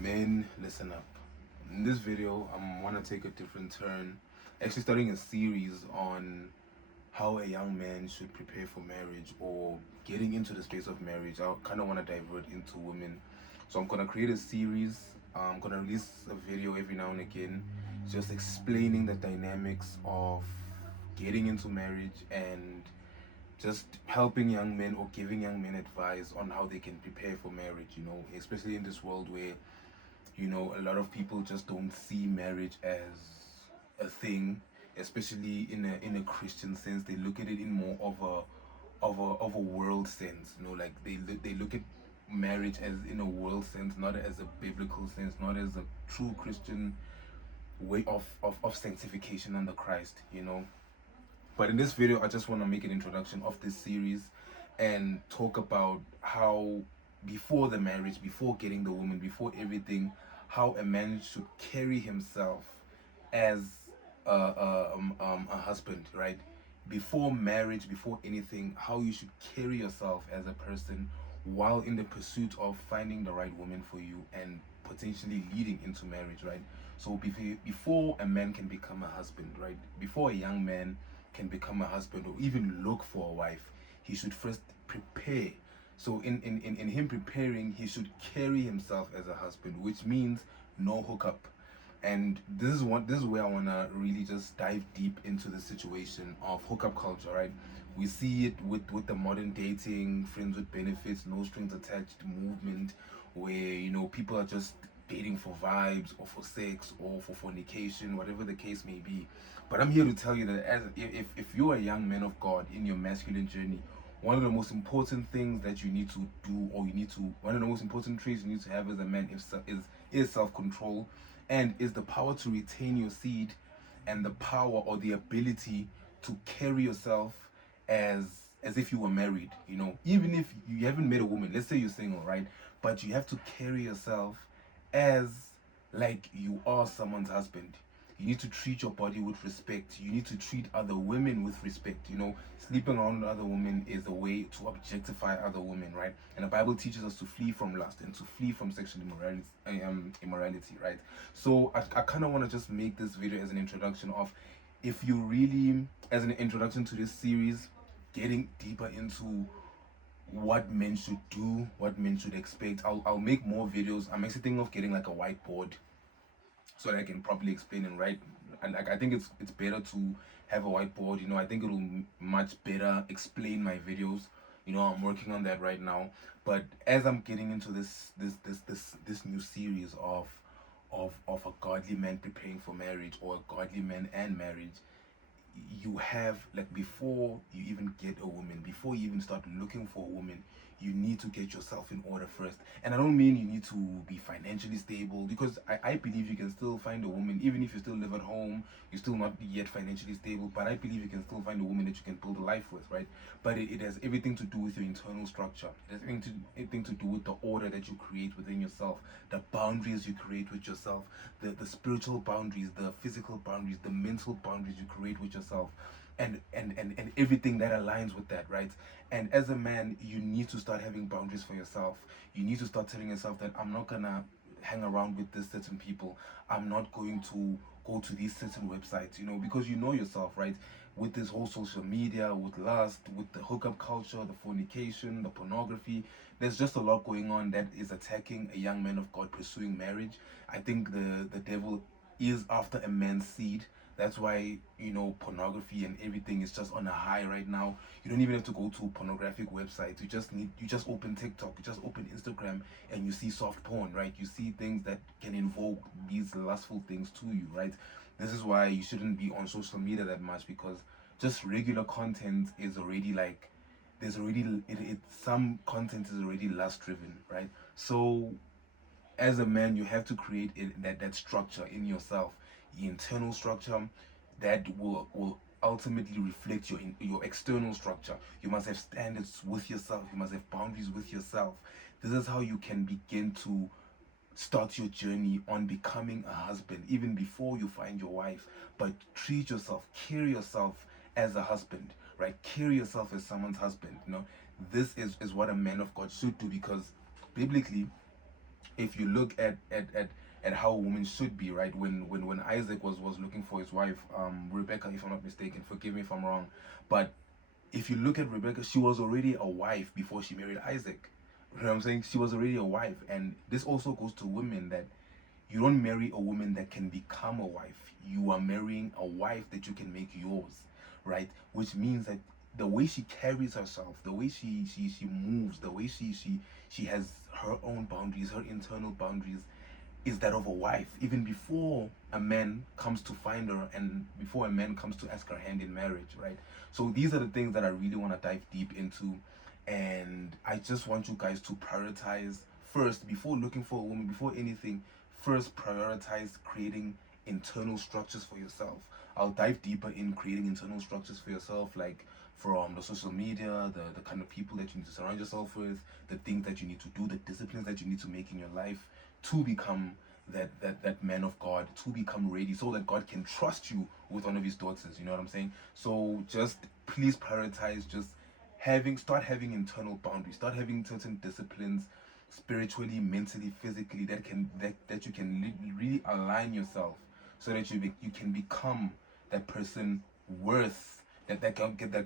Men, listen up. In this video, I want to take a different turn. Actually, starting a series on how a young man should prepare for marriage or getting into the space of marriage. I kind of want to divert into women. So I'm going to create a series. I'm going to release a video every now and again, just explaining the dynamics of getting into marriage and just helping young men or giving young men advice on how they can prepare for marriage, especially in this world where a lot of people just don't see marriage as a thing, especially in a Christian sense. They look at it in more of a world sense. Like they look at marriage as in a world sense, not as a biblical sense, not as a true Christian way of sanctification under Christ. But in this video, I just want to make an introduction of this series and talk about how before the marriage, before getting the woman, before everything, how a man should carry himself as a husband, right? Before marriage, before anything, how you should carry yourself as a person while in the pursuit of finding the right woman for you and potentially leading into marriage, right? So before a man can become a husband, right? Before a young man can become a husband or even look for a wife, he should first prepare. So in him preparing, he should carry himself as a husband, which means no hookup. And this is where I wanna really just dive deep into the situation of hookup culture, right? We see it with the modern dating, friends with benefits, no strings attached movement, where people are just dating for vibes or for sex or for fornication, whatever the case may be. But I'm here to tell you that if you're a young man of God in your masculine journey, one of the most important things that you need to do, or one of the most important traits you need to have as a man is self-control, and is the power to retain your seed, and the power or the ability to carry yourself as as if you were married. Even if you haven't met a woman, let's say you're single, right? But you have to carry yourself as like you are someone's husband. You need to treat your body with respect. You need to treat other women with respect. Sleeping around other women is a way to objectify other women, right? And the Bible teaches us to flee from lust and to flee from sexual immorality, right? So I kind of want to just make this video as an introduction of, if you really, as an introduction to this series, getting deeper into what men should do, what men should expect. I'll make more videos. I'm actually thinking of getting like a whiteboard so that I can properly explain and write. And like I think it's better to have a whiteboard. I think it'll much better explain my videos. I'm working on that right now. But as I'm getting into this new series of a godly man preparing for marriage, or a godly man and marriage, you have, like, before you even get a woman, before you even start looking for a woman, you need to get yourself in order first. And I don't mean you need to be financially stable, because I believe you can still find a woman even if you still live at home, you're still not yet financially stable, but I believe you can still find a woman that you can build a life with, right? But it has everything to do with your internal structure. It has everything to do with the order that you create within yourself, the boundaries you create with yourself, the spiritual boundaries, the physical boundaries, the mental boundaries you create with yourself, and everything that aligns with that, right? And as a man, you need to start having boundaries for yourself. You need to start telling yourself that I'm not gonna hang around with this certain people. I'm not going to go to these certain websites, because you know yourself, right? With this whole social media, with lust, with the hookup culture, the fornication, the pornography, there's just a lot going on that is attacking a young man of God pursuing marriage. I think the devil is after a man's seed. That's why, pornography and everything is just on a high right now. You don't even have to go to pornographic websites. You just open TikTok, you just open Instagram, and you see soft porn, right? You see things that can invoke these lustful things to you, right? This is why you shouldn't be on social media that much, because just regular content is already like, there's already some content is already lust driven, right? So as a man, you have to create that structure in yourself, the internal structure that will ultimately reflect your external structure. You must have standards with yourself. You must have boundaries with yourself. This is how you can begin to start your journey on becoming a husband, even before you find your wife. But treat yourself, carry yourself as a husband, right? Carry yourself as someone's husband. This is what a man of God should do, because biblically, if you look at how a woman should be, right? When Isaac was looking for his wife, Rebecca, if I'm not mistaken, forgive me if I'm wrong, but if you look at Rebecca, she was already a wife before she married Isaac. You know what I'm saying? She was already a wife, and this also goes to women, that you don't marry a woman that can become a wife. You are marrying a wife that you can make yours, right? Which means that the way she carries herself, the way she moves, the way she has her own boundaries, her internal boundaries, is that of a wife, even before a man comes to find her and before a man comes to ask her hand in marriage, right? So these are the things that I really want to dive deep into, and I just want you guys to prioritize first, before looking for a woman, before anything. First, prioritize creating internal structures for yourself. I'll dive deeper in creating internal structures for yourself, like from the social media, the kind of people that you need to surround yourself with, the things that you need to do, the disciplines that you need to make in your life to become that man of God, to become ready, so that God can trust you with one of his daughters. You know what I'm saying? So just please prioritize just start having internal boundaries, start having certain disciplines, spiritually, mentally, physically, that you can really align yourself, so that you can become that person worth that